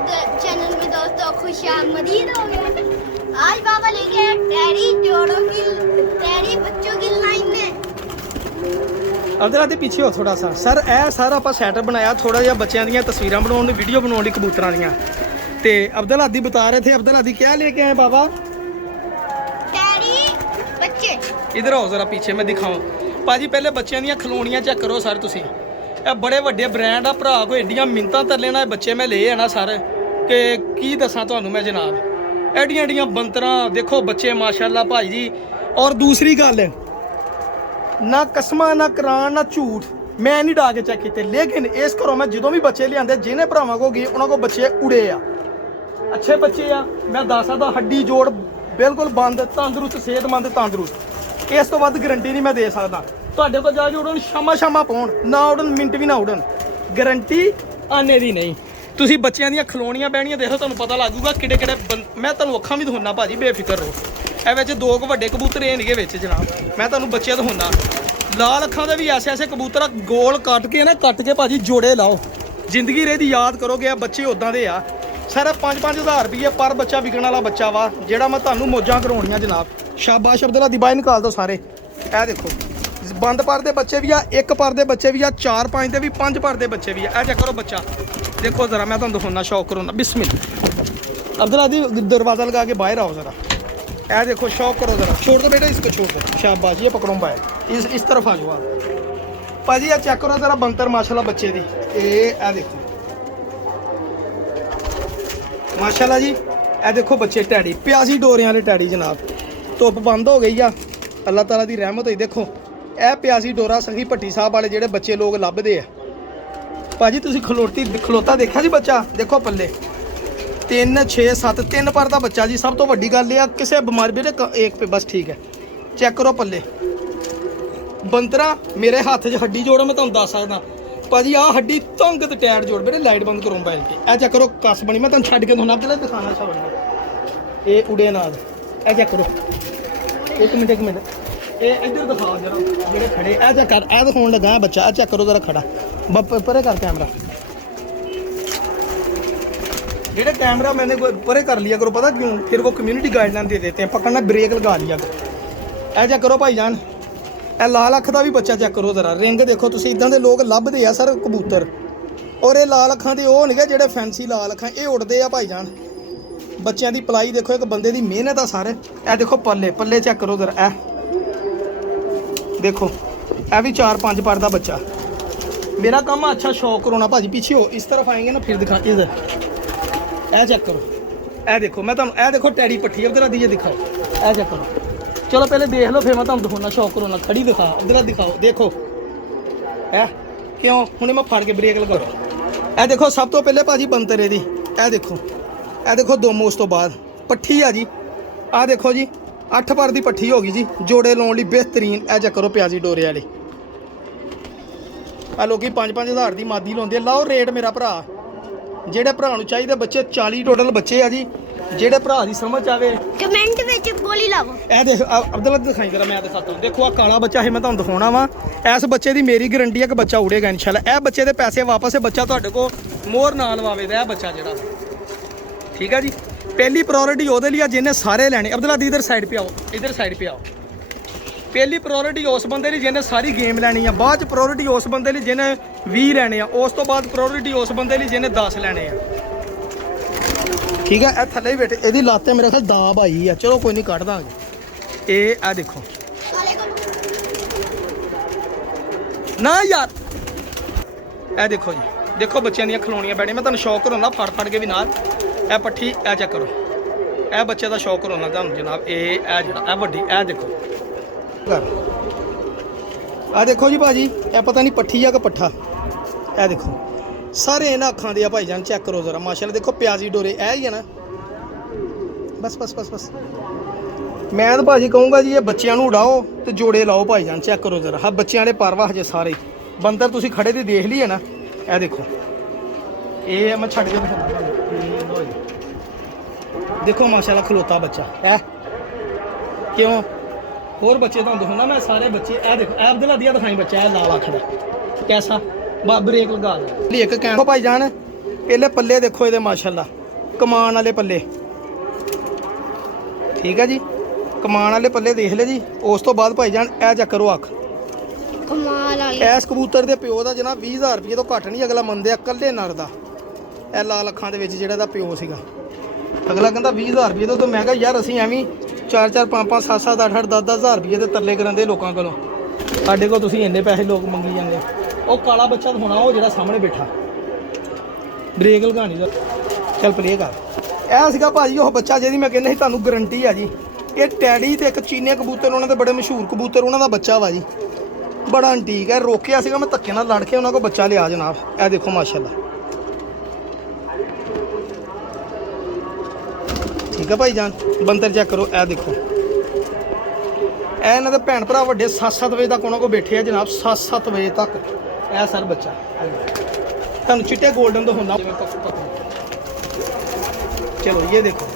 हमारे चैनल में दोस्तों खुशामदीद हो गए। आज बाबा लेके आए टैडी जोड़ों की, टैडी बच्चों की लाइन में। ਅਬਦੁੱਲਾ ਦੇ ਪਿੱਛੇ ਹੋ ਥੋੜਾ ਸਾ ਸਰ। ਇਹ ਸਾਰਾ ਆਪਾਂ ਸੈਟਅਪ ਬਣਾਇਆ ਥੋੜਾ ਜਿਹਾ ਬੱਚਿਆਂ ਦੀਆਂ ਤਸਵੀਰਾਂ ਬਣਾਉਣ ਦੀ, ਵੀਡੀਓ ਬਣਾਉਣ ਦੀ ਕਬੂਤਰਾਂ ਦੀਆਂ। ਤੇ ਅਬਦੁੱਲਾ ਦੀ ਬਤਾ ਰਹੇ ਥੇ, ਅਬਦੁੱਲਾ ਦੀ क्या लेके आए बाबा? टैडी बच्चे इधर आओ जरा पीछे मैं दिखाऊं ਭਾਜੀ। ਪਹਿਲੇ ਬੱਚਿਆਂ ਦੀਆਂ ਖਲੋਣੀਆਂ ਚੈੱਕ ਕਰੋ ਸਰ ਤੁਸੀਂ। ਇਹ ਬੜੇ ਵੱਡੇ ਬ੍ਰਾਂਡ ਆ ਭਰਾ, ਕੋਈ ਏਡੀਆਂ ਮਿੰਤਾਂ ਤਰਲੇ ਨਾਲ ਬੱਚੇ ਮੈਂ ਲਏ ਆ ਨਾ ਸਰ ਕਿ ਕੀ ਦੱਸਾਂ ਤੁਹਾਨੂੰ ਮੈਂ ਜਨਾਬ। ਐਡੀਆਂ ਐਡੀਆਂ ਬੰਤਰਾਂ ਦੇਖੋ ਬੱਚੇ ਮਾਸ਼ਾਅੱਲਾ ਭਾਈ ਜੀ। ਔਰ ਦੂਸਰੀ ਗੱਲ ਨਾ ਕਸਮਾਂ ਨਾ ਕਰਾਨ ਨਾ ਝੂਠ, ਮੈਂ ਨਹੀਂ ਡਾ ਕੇ ਚੈੱਕ ਕੀਤੇ, ਲੇਕਿਨ ਇਸ ਘਰੋਂ ਮੈਂ ਜਦੋਂ ਵੀ ਬੱਚੇ ਲਿਆਂਦੇ ਜਿਹਨੇ ਭਰਾਵਾਂ ਕੋ ਗਏ ਉਹਨਾਂ ਕੋ ਬੱਚੇ ਉੜੇ ਆ, ਅੱਛੇ ਬੱਚੇ ਆ। ਮੈਂ ਦੱਸ ਸਕਦਾ ਹੱਡੀ ਜੋੜ ਬਿਲਕੁਲ ਬੰਦ, ਤੰਦਰੁਸਤ, ਸਿਹਤਮੰਦ, ਤੰਦਰੁਸਤ। ਇਸ ਤੋਂ ਵੱਧ ਗਰੰਟੀ ਨਹੀਂ ਮੈਂ ਦੇ ਸਕਦਾ। ਤੁਹਾਡੇ ਕੋਲ ਜਾ ਕੇ ਉਡਣ ਸ਼ਾਮਾਂ ਪਾਉਣ ਨਾ ਉਡਣ, ਮਿੰਟ ਵੀ ਨਾ ਉਡਣ, ਗਰੰਟੀ ਆਨੇ ਦੀ ਨਹੀਂ। ਤੁਸੀਂ ਬੱਚਿਆਂ ਦੀਆਂ ਖਲੋਣੀਆਂ ਬਹਿਣੀਆਂ ਦੇਖੋ, ਤੁਹਾਨੂੰ ਪਤਾ ਲੱਗੂਗਾ ਕਿਹੜੇ ਕਿਹੜੇ ਮੈਂ ਤੁਹਾਨੂੰ ਅੱਖਾਂ ਵੀ ਦਿਖਾਉਣਾ ਭਾਜੀ, ਬੇਫਿਕਰ ਰਹੋ। ਇਹ ਵਿੱਚ ਦੋ ਕੁ ਵੱਡੇ ਕਬੂਤਰ ਇਹ ਨੇਗੇ ਵਿੱਚ ਜਨਾਬ, ਮੈਂ ਤੁਹਾਨੂੰ ਬੱਚੇ ਦਿਖਾਉਣਾ। ਲਾਲ ਅੱਖਾਂ ਦੇ ਵੀ ਐਸੇ ਕਬੂਤਰ ਆ, ਗੋਲ ਕੱਟ ਕੇ ਭਾਜੀ ਜੋੜੇ ਲਾਓ, ਜ਼ਿੰਦਗੀ ਇਹਦੀ ਯਾਦ ਕਰੋਗੇ। ਆ ਬੱਚੇ ਉਦਾਂ ਦੇ ਆ ਸਰ। 5-5 ਹਜ਼ਾਰ ਰੁਪਏ ਪਰ ਬੱਚਾ ਵਿਕਣ ਵਾਲਾ ਬੱਚਾ ਵਾ, ਜਿਹੜਾ ਮੈਂ ਤੁਹਾਨੂੰ ਮੌਜਾਂ ਕਰਾਉਣੀਆਂ ਜਨਾਬ। ਸ਼ਾਬਾਸ਼ ਅਬਦੁੱਲਾ ਦੀ ਬਾਈ ਨਿਕਾਲ ਦੋ ਸਾਰੇ। ਇਹ ਦੇਖੋ ਬੰਦ ਪਰ ਦੇ ਬੱਚੇ ਵੀ ਆ, ਇੱਕ ਪਰ ਦੇ ਬੱਚੇ ਵੀ ਆ, 4-5 ਦੇ ਵੀ, 5 ਪਰ ਦੇ ਬੱਚੇ ਵੀ ਆ। ਇਹ ਚੈੱਕ ਕਰੋ ਬੱਚਾ ਦੇਖੋ ਜ਼ਰਾ, ਮੈਂ ਤੁਹਾਨੂੰ ਦਿਖਾਉਣਾ ਸ਼ੌਕ ਕਰੋ ਨਾ। बिस्मिल्लाह अब्दुल्ला दी दरवाज़ा लगा के बाहर आओ ज़रा। ऐ देखो शौक करो ज़रा, छोड़ दो बेटा इसको, छोड़ दो। शाबाश, ये पकड़ो बाहर, इस तरफ आ जाओ आप भाजी। ये चेक करो ज़रा बंतर माशाल्लाह बच्चे दी। ए देखो माशाल्लाह जी। ए देखो बच्चे टैडी, प्यासी डोरियां वाले टैडी जनाब। धुप्प बंद हो गई आ, अल्लाह ताला दी रहमत होई। देखो ए प्यासी डोरा सखी भट्टी साहब वाले जेडे बच्चे लोग लभदे आ ਭਾਜੀ। ਤੁਸੀਂ ਖਲੋਤਾ ਦੇਖਿਆ ਸੀ ਬੱਚਾ? ਦੇਖੋ ਪੱਲੇ 3 6 7 3 ਪਰ ਦਾ ਬੱਚਾ ਜੀ। ਸਭ ਤੋਂ ਵੱਡੀ ਗੱਲ ਇਹ ਆ ਕਿਸੇ ਬਿਮਾਰੀ ਵੀਰੇ ਇੱਕ ਪੇ ਬਸ ਠੀਕ ਹੈ। ਚੈੱਕ ਕਰੋ ਪੱਲੇ ਬੰਤਰਾ, ਮੇਰੇ ਹੱਥ 'ਚ ਹੱਡੀ ਜੋੜ ਮੈਂ ਤੁਹਾਨੂੰ ਦੱਸ ਸਕਦਾ ਭਾਜੀ। ਆਹ ਹੱਡੀ ਤੰਗ ਤੇ ਟਾਇਰ ਜੋੜ ਵੀਰੇ। ਲਾਈਟ ਬੰਦ ਕਰੋ ਮੋਬਾਈਲ ਤੇ। ਇਹ ਚੈੱਕ ਕਰੋ ਕਸ ਬਣੀ, ਮੈਂ ਤੁਹਾਨੂੰ ਛੱਡ ਕੇ ਤੁਹਾਨੂੰ ਪਹਿਲਾਂ ਦਿਖਾਣਾ ਚਾਹੁੰਦਾ। ਇਹ ਉੜੇ ਨਾਲ ਇਹ ਚੈੱਕ ਕਰੋ। ਇੱਕ ਮਿੰਟ ਇਹ ਇੱਧਰ ਦਿਖਾਓ ਜਰਾ ਜਿਹੜੇ ਖੜੇ। ਇਹ ਚੈੱਕ ਕਰ, ਇਹ ਦਿਖਾਉਣ ਲੱਗਾ ਬੱਚਾ। ਇਹ ਚੈੱਕ ਕਰੋ ਜ਼ਰਾ ਖੜਾ परे कर कैमरा। जेडे कैमरा मैंने परे कर लिया करो, पता क्यों? फिर वो कम्युनिटी गाइडलाइन दे देते हैं, पकड़ना ब्रेक लगा लिया करो। ऐ चेक करो भाईजान, ए लाल अख का भी बच्चा चेक करो जरा। रिंग देखो तुसीं, इदां दे लोग लभदे आ सर कबूतर। और ये लाल अखां दे ओह नहीं जेडे फैंसी लाल अखां, ये उड़दे आ भाईजान। बच्चों की पलाई देखो, एक बंदे की मेहनत आ सारे। ए देखो पल्ले चेक करो जरा। ए देखो ए भी 4-5 पर दा बच्चा। मेरा काम अच्छा शौक करोना भाजी। पीछे हो, इस तरफ आएंगे ना फिर दिखा। इधर ए चेक करो, ए देखो मैं तुम, ए देखो टैडी पट्टी अब्दुल्ला दी दिखाओ। ए चेक करो, चलो पहले देख लो फिर मैं तुम दिखाना शौक करोना। खड़ी दिखा अब्दुल्ला, दिखाओ देखो। ए क्यों हुणे मैं फड़ के ब्रेक लगा। ए देखो सब तो पहले भाजी बंतरे दी। ए देखो दोमो। उस तो बाद पट्ठी आ जी। आ देखो जी 8 पर दी पट्ठी होगी जी, जोड़े लाने लई बेहतरीन। ए चेक करो प्याजी डोरे वाली। आ लोग 5-5 हज़ार की मादी लाते। लाओ रेट मेरा भरा। जेडे भरा नूं चाहिए बच्चे 40 टोटल बच्चे आ जी। जेडे भरा की समझ आवे कमेंट विच बोली लाओ। ए देख अब्दुल्ला दिखाई जरा, मैं दिखाता हूं। देखो आ काला बच्चा है, मैं तुहानूं दिखाउणा वा। इस बच्चे की मेरी गारंटी है कि बच्चा उड़ेगा इंशाल्लाह। ए बच्चे के पैसे वापस है, बच्चा तुहाडे को मोहर नाल वावेगा। बच्चा जिहड़ा ठीक है जी, पहली प्रायोरिटी ओहदे लिए जिन्हें सारे लैने। अब्दुल्ला दी इधर साइड पे आओ, इधर साइड पे आओ। पहली प्रायोरिटी उस बंदे लिए जिन्हें सारी गेम लैनी है, बाद प्रायोरिटी उस बंदे लिए जिन्हें 20 लैने, उस तो बाद प्रायोरिटी उस बंदे लिए जिन्हें 10 लैने। ठीक है। ए थले बैठे, यदि लाते मेरे ख्याल दाब आई है। चलो कोई नहीं, कट देंगे। ए देखो ना यार, ए देखो जी, देखो बच्चों दी खिलौनियां बैठे। मैं तुहानूं शौक कराउणा फड़ के भी नाल। ए पट्ठी ए चेक करो, ए बच्चे का शौक कराउणा तुहानूं जनाब। ए वड्डी ए देखो। आ देखो जी भाजी, ए पता नहीं पट्ठी है कि पट्ठा। ए देखो सारे इन्हां अखां दे आ भाईजान। चेक करो जरा माशाल्लाह। देखो प्याजी डोरे ए ही है ना। बस मैं तो भाजी कहूँगा जी, ये बच्चों को उड़ाओ तो जोड़े लाओ भाईजान। चेक करो जरा। हाँ बच्चों वाले परवा हजे सारे बंदर तुसीं खड़े तो देख लिए ना। ए देखो ये मैं छड्ड के दिखाउणा। देखो माशाल्लाह खलोता बच्चा। ए क्यों होर बच्चे तो दिखाना मैं सारे बच्चे। ए देखो ए अब्दुल्ला दिया दिखाई बच्चा। ए लाल अख दा कैसा ब्रेक लगा दे। एक कैमरा भाईजान ਪਹਿਲੇ ਪੱਲੇ ਦੇਖੋ ਇਹਦੇ ਮਾਸ਼ਾਅੱਲਾ, ਕਮਾਨ ਵਾਲੇ ਪੱਲੇ। ਠੀਕ ਹੈ ਜੀ, ਕਮਾਨ ਵਾਲੇ ਪੱਲੇ ਦੇਖ ਲਏ ਜੀ। ਉਸ ਤੋਂ ਬਾਅਦ ਭਾਈਜਾਨ ਇਹ ਚੈੱਕ ਕਰੋ ਅੱਖ, ਕਮਾਲ ਵਾਲੀ। ਇਸ ਕਬੂਤਰ ਦੇ ਪਿਓ ਦਾ ਜਨਾਬ 20,000 ਰੁਪਏ ਤੋਂ ਘੱਟ ਨਹੀਂ ਅਗਲਾ ਮੰਨਦੇ ਆ, ਇਕੱਲੇ ਨਰ ਦਾ। ਇਹ ਲਾਲ ਅੱਖਾਂ ਦੇ ਵਿੱਚ ਜਿਹੜਾ ਦਾ ਪਿਓ ਸੀਗਾ, ਅਗਲਾ ਕਹਿੰਦਾ 20,000 ਰੁਪਏ ਤੋਂ। ਤਾਂ ਮੈਂ ਕਿਹਾ ਯਾਰ ਅਸੀਂ ਐਵੇਂ 4-4 5-5 7-7 8-8 10-10 ਰੁਪਏ ਦੇ ਤਰਲੇ ਕਰਾਂਦੇ ਲੋਕਾਂ ਕੋਲੋਂ, ਸਾਡੇ ਕੋਲ ਤੁਸੀਂ ਇੰਨੇ ਪੈਸੇ ਲੋਕ ਮੰਗੀ ਜਾਂਦੇ। ਉਹ ਕਾਲਾ ਬੱਚਾ ਹੋਣਾ, ਉਹ ਜਿਹੜਾ ਸਾਹਮਣੇ ਬੈਠਾ ਬ੍ਰੇਕ ਲਗਾਣੀ ਦਾ, ਚੱਲ ਪਲੇ ਕਰ। ਇਹ ਸੀਗਾ ਭਾਜੀ ਉਹ ਬੱਚਾ ਜਿਹਦੀ ਮੈਂ ਕਹਿੰਦਾ ਸੀ ਤੁਹਾਨੂੰ ਗਰੰਟੀ ਆ ਜੀ। ਇਹ ਟੈਡੀ ਤੇ ਇੱਕ ਚੀਨੇ ਕਬੂਤਰ, ਉਹਨਾਂ ਦੇ ਬੜੇ ਮਸ਼ਹੂਰ ਕਬੂਤਰ, ਉਹਨਾਂ ਦਾ ਬੱਚਾ ਵਾ ਜੀ, ਬੜਾ ਐਂਟੀਕ ਹੈ। ਰੋਕਿਆ ਸੀਗਾ ਮੈਂ ਧੱਕੇ ਨਾਲ ਲੜ ਕੇ, ਉਹਨਾਂ ਕੋਲ ਬੱਚਾ ਲਿਆ ਜਨਾਬ। ਇਹ ਦੇਖੋ ਮਾਸ਼ਾਅੱਲਾ, ਠੀਕ ਹੈ ਭਾਈ ਜਾਨ। ਬੰਦਰ ਚੈੱਕ ਕਰੋ, ਇਹ ਦੇਖੋ। ਇਹ ਇਹਨਾਂ ਦੇ ਭੈਣ ਭਰਾ ਵੱਡੇ 7-7 ਵਜੇ ਤੱਕ ਉਹਨਾਂ ਕੋਲ ਬੈਠੇ ਆ ਜਨਾਬ, 7-7 ਵਜੇ ਤੱਕ। ਇਹ ਸਰ ਬੱਚਾ ਤੁਹਾਨੂੰ ਚਿੱਟੇ 골ਡਨ ਤੋਂ ਹੁੰਦਾ। ਚਲੋ ਇਹ ਦੇਖੋ,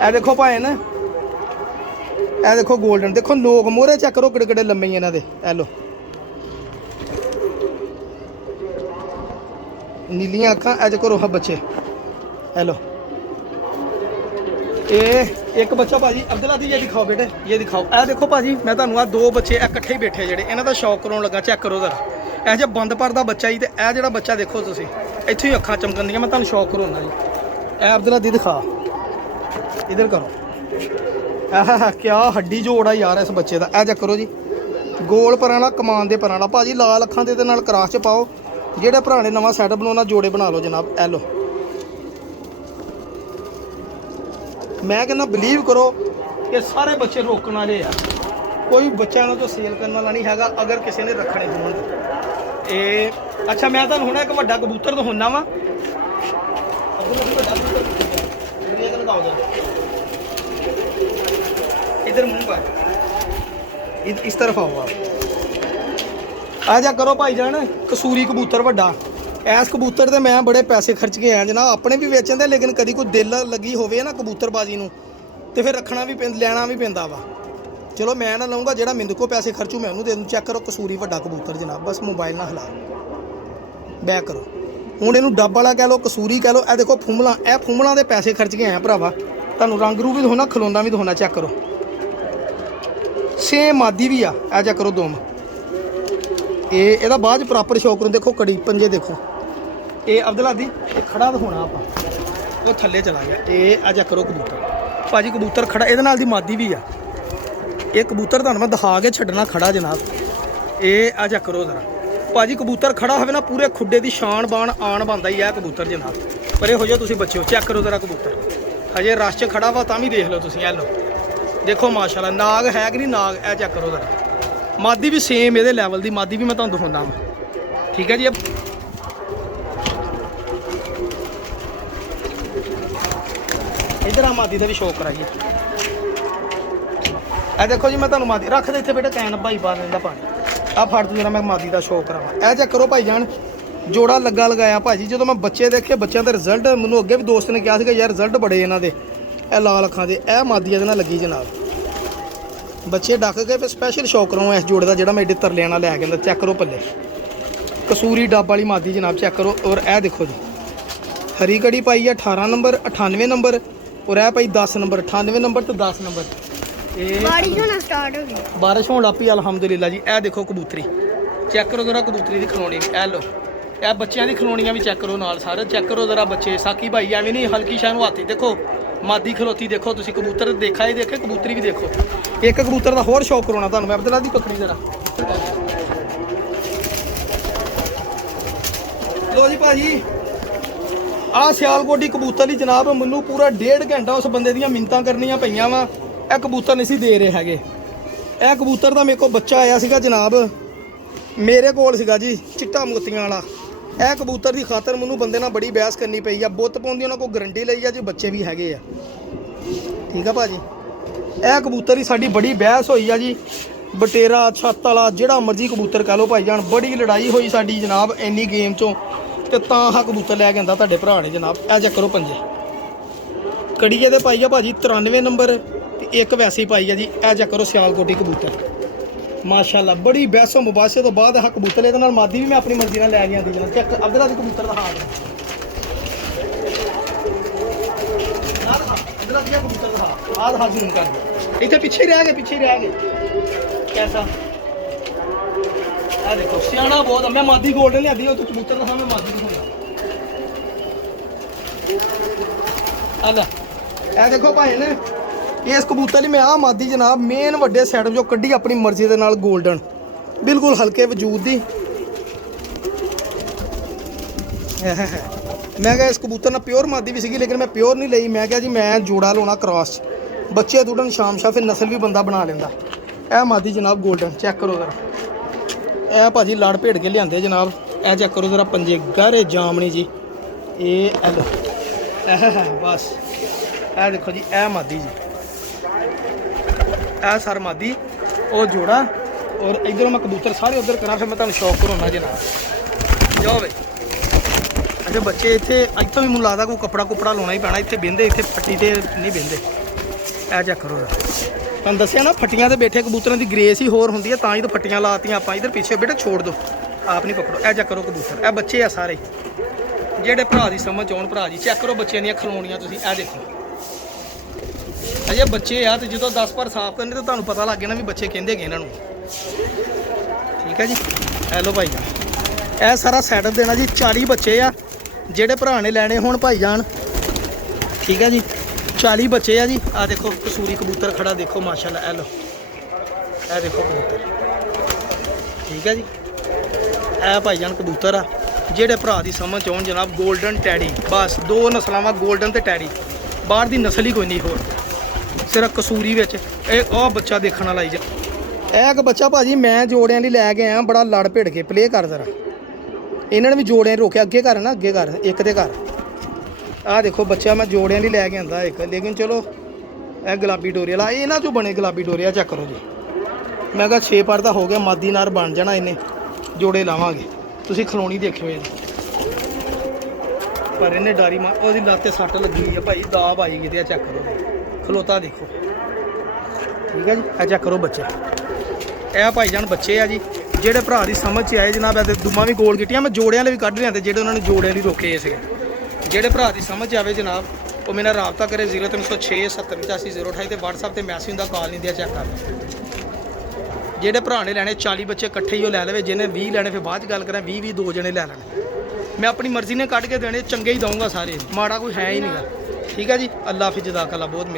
ਇਹ ਦੇਖੋ ਭਾਈ ਨਾ, ਇਹ ਦੇਖੋ 골ਡਨ। ਦੇਖੋ ਨੋਕ ਮੋਹਰੇ ਚੈੱਕ ਕਰੋ ਕਿਹੜੇ ਕਿਹੜੇ ਲੰਮੇ ਇਹਨਾਂ ਦੇ। ਇਹ ਲੋ ਨੀਲੀਆਂ ਅੱਖਾਂ। ਇਹ ਦੇਖੋ ਰੋਹ ਬੱਚੇ, ਇਹ ਲੋ। ਇਹ ਇੱਕ ਬੱਚਾ ਭਾਜੀ ਅਬਦੁੱਲਾ ਦੀ, ਇਹ ਦਿਖਾਓ ਬੇਟੇ, ਇਹ ਦਿਖਾਓ। ਇਹ ਦੇਖੋ ਭਾਜੀ, ਮੈਂ ਤੁਹਾਨੂੰ ਆ ਦੋ ਬੱਚੇ ਇਕੱਠੇ ਹੀ ਬੈਠੇ ਜਿਹੜੇ, ਇਹਨਾਂ ਦਾ ਸ਼ੌਕ ਕਰਾਉਣ ਲੱਗਾ। ਚੈੱਕ ਕਰੋ ਜ਼ਰਾ, ਇਹ ਜੇ ਬੰਦ ਪਰ ਦਾ ਬੱਚਾ ਹੀ, ਤੇ ਇਹ ਜਿਹੜਾ ਬੱਚਾ ਦੇਖੋ ਤੁਸੀਂ, ਇੱਥੋਂ ਹੀ ਅੱਖਾਂ ਚਮਕਣ ਦੀਆਂ। ਮੈਂ ਤੁਹਾਨੂੰ ਸ਼ੌਕ ਕਰਾਉਣਾ ਜੀ। ਇਹ ਅਬਦੁੱਲਾ ਦੀ ਦਿਖਾ, ਇਧਰ ਕਰੋ। ਆਹ ਕਿਆ ਹੱਡੀ ਜੋੜ ਆ ਯਾਰ ਇਸ ਬੱਚੇ ਦਾ। ਇਹ ਚੈੱਕ ਕਰੋ ਜੀ, ਗੋਲ ਪਰਾਂ ਵਾਲਾ, ਕਮਾਨ ਦੇ ਪਰਾਂ ਵਾਲਾ ਭਾਜੀ, ਲਾਲ ਅੱਖਾਂ ਦੇ ਨਾਲ ਕਰਾਸ ਚ ਪਾਓ। ਜਿਹੜੇ ਭਰਾ ਨੇ ਨਵਾਂ ਸੈਟ ਬਣਾਉਣਾ, ਜੋੜੇ ਬਣਾ ਲਓ ਜਨਾਬ। ਇਹ ਲੋ, ਮੈਂ ਕਹਿੰਦਾ ਬਿਲੀਵ ਕਰੋ ਕਿ ਸਾਰੇ ਬੱਚੇ ਰੋਕਣ ਵਾਲੇ ਆ, ਕੋਈ ਬੱਚਾ ਇਹਨਾਂ ਤੋਂ ਸੇਲ ਕਰਨ ਵਾਲਾ ਨਹੀਂ ਹੈਗਾ, ਅਗਰ ਕਿਸੇ ਨੇ ਰੱਖਣੇ ਹੋਣ। ਇਹ ਅੱਛਾ, ਮੈਂ ਤੁਹਾਨੂੰ ਹੁਣ ਇੱਕ ਵੱਡਾ ਕਬੂਤਰ ਦਿਖਾਉਣਾ ਵਾ। इधर मुंह पर, इस तरफ आओ आप। आ जा करो भाईजान, कसूरी कबूतर वड्डा। इस कबूतर ते मैं बड़े पैसे खर्च के आया जनाब, अपने भी वेचन दे, लेकिन कभी कोई दिल लगी होवे ना कबूतरबाजी नूं ते फिर रखना भी लैना भी पैंदा वा। चलो मैं ना लऊँगा, जेड़ा मेरे को पैसे खर्चू मैं उन्होंने दे दूँ। चेक करो कसूरी वड्डा कबूतर जनाब, बस मोबाइल ना हिला, बैक करो। हुण इहनूं डब वाला कह लो, कसूरी कह लो। ए देखो फुमला, ए फुमला दे पैसे खर्च के आया भरावा। तुहानूं रंग रूप भी दिखाउणा, खलोंदा भी दिखाउणा। चेक करो, सेम मादी भी आ। चेक करो दोम, ਇਹਦਾ ਬਾਅਦ ਪ੍ਰੋਪਰ ਸ਼ੌਕ ਨੂੰ ਦੇਖੋ, ਕੜੀ ਪੰਜੇ ਦੇਖੋ। ਇਹ ਅਬਦੁੱਲਾ ਦੀ ਖੜਾ ਦਿਖਾਉਣਾ ਆਪਾਂ, ਉਹ ਥੱਲੇ ਚਲਾ ਗਿਆ। ਇਹ ਆ ਚੈੱਕ ਕਰੋ ਕਬੂਤਰ ਭਾਜੀ, ਕਬੂਤਰ ਖੜਾ, ਇਹਦੇ ਨਾਲ ਦੀ ਮਾਦੀ ਵੀ ਆ। ਇਹ ਕਬੂਤਰ ਤੁਹਾਨੂੰ ਮੈਂ ਦਿਖਾ ਕੇ ਛੱਡਣਾ ਖੜਾ ਜਨਾਬ। ਇਹ ਆ ਚੈੱਕ ਕਰੋ ਜ਼ਰਾ ਭਾਜੀ, ਕਬੂਤਰ ਖੜਾ ਹੋਵੇ ਨਾ, ਪੂਰੇ ਖੁੱਡੇ ਦੀ ਸ਼ਾਨ ਬਾਣ ਆਣ ਬੰਦਾ ਹੀ ਆ ਕਬੂਤਰ ਜਨਾਬ। ਪਰੇ ਹੋ ਜਾਓ ਤੁਸੀਂ ਬੱਚਿਓ, ਚੈੱਕ ਕਰੋ ਜ਼ਰਾ ਕਬੂਤਰ, ਹਜੇ ਰਸ਼ 'ਚ ਖੜਾ ਵਾ ਤਾਂ ਵੀ ਦੇਖ ਲਓ ਤੁਸੀਂ। ਇਹ ਲਓ ਦੇਖੋ ਮਾਸ਼ਾਅੱਲਾ, ਨਾਗ ਹੈ ਕਿ ਨਹੀਂ ਨਾਗ। ਇਹ ਚੈੱਕ ਕਰੋ ਜ਼ਰਾ, ਮਾਦੀ ਵੀ ਸੇਮ ਇਹਦੇ ਲੈਵਲ ਦੀ ਮਾਦੀ ਵੀ ਮੈਂ ਤੁਹਾਨੂੰ ਦਿਖਾਉਂਦਾ ਵਾ। ਠੀਕ ਹੈ ਜੀ, ਇੱਧਰ ਆ ਮਾਦੀ ਦਾ ਵੀ ਸ਼ੌਕ ਕਰਾਈਏ। ਇਹ ਦੇਖੋ ਜੀ, ਮੈਂ ਤੁਹਾਨੂੰ ਮਾਦੀ ਰੱਖ ਦੇ ਇੱਥੇ ਬੇਟਾ, ਕੈਨ ਭਾਈ ਪਾ ਦਿੰਦਾ ਪਾਣੀ। ਆ ਫੜ ਤੂੰ ਜਰਾ, ਮੈਂ ਮਾਦੀ ਦਾ ਸ਼ੌਕ ਕਰਾਵਾਂ। ਇਹ ਚੈੱਕ ਕਰੋ ਭਾਈ ਜਾਨ, ਜੋੜਾ ਲੱਗਾ ਲਗਾਇਆ ਭਾਜੀ। ਜਦੋਂ ਮੈਂ ਬੱਚੇ ਦੇਖੇ, ਬੱਚਿਆਂ ਦੇ ਰਿਜ਼ਲਟ, ਮੈਨੂੰ ਅੱਗੇ ਵੀ ਦੋਸਤ ਨੇ ਕਿਹਾ ਸੀਗਾ ਯਾਰ ਰਿਜ਼ਲਟ ਬੜੇ ਇਹਨਾਂ ਦੇ। ਇਹ ਲਾਲ ਅੱਖਾਂ ਦੇ, ਇਹ ਮਾਦੀ ਇਹਦੇ ਨਾਲ ਲੱਗੀ ਜਨਾਬ। ਬੱਚੇ ਡੱਕ ਗਏ, ਫਿਰ ਸਪੈਸ਼ਲ ਸ਼ੌਕ ਕਰਾਉਂ ਇਸ ਜੋੜੇ ਦਾ, ਜਿਹੜਾ ਮੈਂ ਏਡੇ ਤਰਲਿਆਂ ਨਾਲ ਲੈ ਕੇ ਆਂਦਾ। ਚੈੱਕ ਕਰੋ ਪੱਲੇ, ਕਸੂਰੀ ਡੱਬ ਵਾਲੀ ਮਾਦੀ ਜਨਾਬ। ਚੈੱਕ ਕਰੋ। ਔਰ ਇਹ ਦੇਖੋ ਜੀ, ਹਰੀ ਕੜੀ ਪਾਈ ਆ 18 ਨੰਬਰ 98 ਨੰਬਰ, ਔਰ ਇਹ ਪਾਈ 10 ਨੰਬਰ 98 ਨੰਬਰ ਤੇ 10 ਨੰਬਰ। ਇਹ ਬਾਰਿਸ਼ ਹੋਣਾ ਸਟਾਰਟ ਹੋ ਗਈ, ਬਾਰਿਸ਼ ਹੋਣ ਲੱਗ ਪਈ ਅਲਹਮਦੁਲਿਲਾ ਜੀ। ਇਹ ਦੇਖੋ ਕਬੂਤਰੀ, ਚੈੱਕ ਕਰੋ ਜ਼ਰਾ ਕਬੂਤਰੀ ਦੀ ਖਲੋਣੀ। ਇਹ ਲੋ, ਇਹ ਬੱਚਿਆਂ ਦੀ ਖਲੋਣੀਆਂ ਵੀ ਚੈੱਕ ਕਰੋ ਨਾਲ ਸਾਰੇ। ਚੈੱਕ ਕਰੋ ਜ਼ਰਾ ਬੱਚੇ, ਸਾਕੀ ਭਾਈ ਐਵੇਂ ਨਹੀਂ ਹਲਕੀ ਸ਼ਾਹ ਨੂੰ ਹਾਥੀ ਦੇਖੋ, ਮਾਦੀ ਖਲੋਤੀ ਦੇਖੋ ਤੁਸੀਂ। ਕਬੂਤਰ ਦੇਖਾ ਹੀ ਦੇਖੇ, ਕਬੂਤਰੀ ਵੀ ਦੇਖੋ। ਇੱਕ ਕਬੂਤਰ ਦਾ ਹੋਰ ਸ਼ੌਕ ਕਰਾਉਣਾ ਤੁਹਾਨੂੰ ਮੈਂ, ਅਬਦੁੱਲਾ ਦੀ ਪਕੜੀ ਜ਼ਰਾ। ਲੋ ਜੀ ਭਾਜੀ, ਆਹ ਸਿਆਲਕੋਟੀ ਕਬੂਤਰ ਲਈ ਜਨਾਬ ਮੈਨੂੰ ਪੂਰਾ 1.5 ਘੰਟਾ ਉਸ ਬੰਦੇ ਦੀਆਂ ਮਿੰਨਤਾਂ ਕਰਨੀਆਂ ਪਈਆਂ ਵਾ। ਇਹ ਕਬੂਤਰ ਨਹੀਂ ਸੀ ਦੇ ਰਹੇ ਹੈਗੇ। ਇਹ ਕਬੂਤਰ ਦਾ ਮੇਰੇ ਕੋਲ ਬੱਚਾ ਆਇਆ ਸੀਗਾ ਜਨਾਬ, ਮੇਰੇ ਕੋਲ ਸੀਗਾ ਜੀ, ਚਿੱਟਾ ਮੋਤੀਆਂ ਵਾਲਾ। ਇਹ ਕਬੂਤਰ ਦੀ ਖਾਤਰ ਮੈਨੂੰ ਬੰਦੇ ਨਾਲ ਬੜੀ ਬਹਿਸ ਕਰਨੀ ਪਈ ਆ। ਬੁੱਤ ਪਾਉਣ ਦੀ ਉਹਨਾਂ ਕੋਲ ਗਰੰਟੀ ਲਈ ਆ ਜੀ, ਬੱਚੇ ਵੀ ਹੈਗੇ ਆ। ਠੀਕ ਆ ਭਾਜੀ, ਇਹ ਕਬੂਤਰ ਦੀ ਸਾਡੀ ਬੜੀ ਬਹਿਸ ਹੋਈ ਆ ਜੀ। ਬਟੇਰਾ, ਛੱਤ ਵਾਲਾ, ਜਿਹੜਾ ਮਰਜ਼ੀ ਕਬੂਤਰ ਕਹਿ ਲਓ ਭਾਈ ਜਾਨ, ਬੜੀ ਲੜਾਈ ਹੋਈ ਸਾਡੀ ਜਨਾਬ ਇੰਨੀ ਗੇਮ 'ਚੋਂ। ਤੇ ਤਾਂ ਆਹ ਕਬੂਤਰ ਲੈ ਕੇ ਆਂਦਾ ਤੁਹਾਡੇ ਭਰਾ ਨੇ ਜਨਾਬ। ਇਹ ਚੈੱਕ ਕਰੋ ਪੰਜੇ, ਕੜੀਏ ਦੇ ਪਾਈ ਆ ਭਾਜੀ 93 ਨੰਬਰ, ਤੇ ਇੱਕ ਵੈਸੇ ਹੀ ਪਾਈ ਆ ਜੀ। ਇਹ ਚੈੱਕ ਕਰੋ ਸਿਆਲਕੋਟੀ ਕਬੂਤਰ। ਮਾਸ਼ਾਅੱਲਾ ਬੜੀ ਬੈਸੋ ਮੁਬਾਸੇ ਤੋਂ ਬਾਅਦ ਆਹ ਕਬੂਤਰ ਇਹਦੇ ਨਾਲ ਮਾਦੀ ਵੀ ਮੈਂ ਆਪਣੀ ਮਰਜ਼ੀ ਨਾਲ ਲੈ ਗਿਆ ਦੀ ਜਨਾਬ ਚੈੱਕ ਅਗਲਾ ਦੀ ਕਬੂਤਰ ਦਾ ਹਾਲ ਅਗਲਾ ਦੀ ਕਬੂਤਰ ਦਾ ਹਾਲ ਹਾਜ਼ਰ ਨਹੀਂ ਕਰ ਇੱਥੇ ਪਿੱਛੇ ਹੀ ਰਹਿ ਗਏ ਕੈਸਾ ਆ ਦੇਖੋ ਸਿਆਣਾ ਬਹੁਤ ਆ ਮੈਂ ਮਾਦੀ ਗੋਲਡਨ ਲਿਆਂਦੀ ਉਹ ਤੋਂ ਕਬੂਤਰ ਦਾ ਮੈਂ ਮਾਦੀ ਦਿਖਾਉਂਦਾ ਆਲਾ ਇਹ ਦੇਖੋ ਭਾਈ ਨੇ ਇਸ ਕਬੂਤਰ ਲਈ ਮੈਂ ਆ ਮਾਦੀ ਜਨਾਬ ਮੇਨ ਵੱਡੇ ਸੈਟਅਪ ਜੋ ਕੱਢੀ ਆਪਣੀ ਮਰਜ਼ੀ ਦੇ ਨਾਲ 골ਡਨ ਬਿਲਕੁਲ ਹਲਕੇ ਵਜੂਦ ਦੀ ਮੈਂ ਕਿਹਾ ਇਸ ਕਬੂਤਰ ਨਾਲ ਪਿਓਰ ਮਾਦੀ ਵੀ ਸੀਗੀ ਲੇਕਿਨ ਮੈਂ ਪਿਓਰ ਨਹੀਂ ਲਈ ਮੈਂ ਕਿਹਾ ਜੀ ਮੈਂ ਜੋੜਾ ਲਾਉਣਾ ਕ੍ਰਾਸ ਬੱਚੇ ਦੁੱਧਣ ਸ਼ਾਮ ਫਿਰ ਨਸਲ ਵੀ ਬੰਦਾ ਬਣਾ ਲੈਂਦਾ ਇਹ ਮਾਦੀ ਜਨਾਬ 골ਡਨ ਚੈੱਕ ਕਰੋ ਜ਼ਰਾ ਇਹ ਭਾਜੀ ਲੜ ਭੇੜ ਕੇ ਲਿਆਂਦੇ ਜਨਾਬ ਇਹ ਚੈੱਕ ਕਰੋ ਜ਼ਰਾ ਪੰਜੇ ਗਾਰੇ ਜਾਮਣੀ ਜੀ ਇਹ ਐਲ ਬਸ ਇਹ ਦੇਖੋ ਜੀ ਇਹ ਮਾਦੀ ਜੀ ਇਹ ਸਰ ਮਾਦੀ ਉਹ ਜੋੜਾ ਔਰ ਇਧਰੋਂ ਮੈਂ ਕਬੂਤਰ ਸਾਰੇ ਉਧਰ ਕਰਾਂ ਫਿਰ ਮੈਂ ਤੁਹਾਨੂੰ ਸ਼ੌਕ ਕਰਾਉਣਾ ਜਨਾਬ ਜਾਓ ਵੇ ਅੱਛਾ ਬੱਚੇ ਇੱਥੇ ਇੱਥੋਂ ਵੀ ਮੈਨੂੰ ਲੱਗਦਾ ਕੋਈ ਕੱਪੜਾ ਲਾਉਣਾ ਹੀ ਪੈਣਾ ਇੱਥੇ ਬਹਿੰਦੇ ਇੱਥੇ ਫੱਟੀ ਤੇ ਨਹੀਂ ਬਹਿੰਦੇ ਇਹ ਚੈੱਕ ਕਰੋ ਤੁਹਾਨੂੰ ਦੱਸਿਆ ਨਾ ਫੱਟੀਆਂ ਤੇ ਬੈਠੇ ਕਬੂਤਰਾਂ ਦੀ ਗ੍ਰੇਸ ਹੀ ਹੋਰ ਹੁੰਦੀ ਹੈ ਤਾਂ ਹੀ ਤਾਂ ਫੱਟੀਆਂ ਲਾਤੀਆਂ ਆਪਾਂ ਇਧਰ ਪਿੱਛੇ ਬੇਟਾ ਛੋੜ ਦਿਓ ਆਪ ਨਹੀਂ ਪਕੜੋ ਇਹ ਚੈੱਕ ਕਰੋ ਕਬੂਤਰ ਇਹ ਬੱਚੇ ਆ ਸਾਰੇ ਜਿਹੜੇ ਭਰਾ ਦੀ ਸਮਝ ਆਉਣ ਭਰਾ ਜੀ ਚੈੱਕ ਕਰੋ ਬੱਚਿਆਂ ਦੀਆਂ ਖਲੋਣੀਆਂ ਤੁਸੀਂ ਇਹ ਦੇਖੋ ਅਜੇ ਬੱਚੇ ਆ ਤੇ ਜਦੋਂ 10 ਵਾਰ ਸਾਫ਼ ਕਰਨੇ ਤਾਂ ਤੁਹਾਨੂੰ ਪਤਾ ਲੱਗ ਜਾਣਾ ਵੀ ਬੱਚੇ ਕਹਿੰਦੇ ਹੈਗੇ ਇਹਨਾਂ ਨੂੰ ਠੀਕ ਹੈ ਜੀ ਹੈਲੋ ਭਾਈ ਜਾਨ ਇਹ ਸਾਰਾ ਸੈਟਅਪ ਦੇਣਾ ਜੀ 40 ਬੱਚੇ ਆ ਜਿਹੜੇ ਭਰਾ ਨੇ ਲੈਣੇ ਹੋਣ ਭਾਈ ਜਾਨ ਠੀਕ ਹੈ ਜੀ 40 ਬੱਚੇ ਆ ਜੀ ਆ ਦੇਖੋ ਕਸੂਰੀ ਕਬੂਤਰ ਖੜਾ ਦੇਖੋ ਮਾਸ਼ਾਅੱਲਾ ਇਹ ਲੋ ਇਹ ਦੇਖੋ ਕਬੂਤਰ ਠੀਕ ਹੈ ਜੀ ਇਹ ਭਾਈ ਜਾਨ ਕਬੂਤਰ ਆ ਜਿਹੜੇ ਭਰਾ ਦੀ ਸਮਝ ਆਉਣ ਜਨਾਬ 골ਡਨ ਟੈਡੀ ਬਸ ਦੋ ਨਸਲਾਂ ਵਾ 골ਡਨ ਤੇ ਟੈਡੀ ਬਾਹਰ ਦੀ ਨਸਲ ਹੀ ਕੋਈ ਨਹੀਂ ਹੋਰ ਸਿਰਫ ਕਸੂਰੀ ਵਿੱਚ ਇਹ ਉਹ ਬੱਚਾ ਦੇਖਣ ਵਾਲਾ ਹੀ ਜੀ ਇਹ ਇੱਕ ਬੱਚਾ ਭਾਜੀ ਮੈਂ ਜੋੜਿਆਂ ਲਈ ਲੈ ਕੇ ਆਇਆ ਬੜਾ ਲੜ ਭਿੜ ਕੇ ਪਲੇ ਕਰ ਜ਼ਰਾ ਇਹਨਾਂ ਨੇ ਵੀ ਜੋੜਿਆਂ ਰੋਕਿਆ ਅੱਗੇ ਕਰ ਨਾ ਅੱਗੇ ਕਰ ਇੱਕ ਦੇ ਘਰ ਆਹ ਦੇਖੋ ਬੱਚਾ ਮੈਂ ਜੋੜਿਆਂ ਲਈ ਲੈ ਕੇ ਆਂਦਾ ਇੱਕ ਲੇਕਿਨ ਚਲੋ ਇਹ ਗੁਲਾਬੀ ਡੋਰੀ ਵਾਲਾ ਇਹਨਾਂ ਚੋਂ ਬਣੇ ਗੁਲਾਬੀ ਡੋਰੀਆ ਚੈੱਕ ਕਰੋ ਜੀ ਮੈਂ ਕਿਹਾ 6 ਪਰ ਦਾ ਹੋ ਗਿਆ ਮਾਦੀ ਨਾਰ ਬਣ ਜਾਣਾ ਇਹਨੇ ਜੋੜੇ ਲਾਵਾਂਗੇ ਤੁਸੀਂ ਖਲੋਣੀ ਦੇਖਿਓ ਇਹਦੀ ਪਰ ਇਹਨੇ ਡਾਰੀ ਉਹਦੀ ਲੱਤ ਤੇ ਸੱਟ ਲੱਗੀ ਹੋਈ ਆ ਭਾਈ ਦਾਬ ਆਈ ਕਿਤੇ ਆ ਚੈੱਕ ਕਰੋ ਖਲੋਤਾ ਦੇਖੋ ਠੀਕ ਹੈ ਜੀ ਇਹ ਚੈੱਕ ਕਰੋ ਬੱਚੇ ਇਹ ਭਾਈ ਜਾਨ ਬੱਚੇ ਆ ਜੀ ਜਿਹੜੇ ਭਰਾ ਦੀ ਸਮਝ 'ਚ ਆਏ ਜਨਾਬ ਇਹ ਦੁਮਾ ਵੀ ਗੋਲ ਕੀਤੀਆਂ ਮੈਂ ਜੋੜਿਆਂ ਲਈ ਵੀ ਕੱਢ ਲਿਆਂਦੇ ਜਿਹੜੇ ਉਹਨਾਂ ਨੇ ਜੋੜਿਆਂ ਲਈ ਰੋਕੇ ਸੀਗੇ ਜਿਹੜੇ ਭਰਾ ਦੀ ਸਮਝ 'ਚ ਆਵੇ ਜਨਾਬ ਉਹ ਮੇਰੇ ਨਾਲ ਰਾਬਤਾ ਕਰੇ 0306 7085 ਤੇ WhatsApp ਤੇ ਮੈਸੇਜ ਹੁੰਦਾ ਕਾਲ ਨਹੀਂ ਦਿਆ ਚੈੱਕ ਕਰ ਜਿਹੜੇ ਭਰਾ ਨੇ ਲੈਣੇ 40 ਬੱਚੇ ਇਕੱਠੇ ਹੀ ਉਹ ਲੈ ਲਵੇ ਜਿਹਨੇ 20 ਲੈਣੇ ਫਿਰ ਬਾਅਦ 'ਚ ਗੱਲ ਕਰਾਂ 20 2 ਜਣੇ ਲੈ ਲੈਣੇ ਮੈਂ ਆਪਣੀ ਮਰਜ਼ੀ ਨੇ ਕੱਢ ਕੇ ਦੇਣੇ ਚੰਗੇ ਹੀ ਦਊਂਗਾ ਸਾਰੇ ਮਾੜਾ ਕੋਈ ਹੈ ਹੀ ਨਹੀਂਗਾ ਠੀਕ ਹੈ ਜੀ ਅੱਲਾ ਹਾਫਿਜ਼ ਜਜ਼ਾਕ ਅੱਲਾ ਬਹੁਤ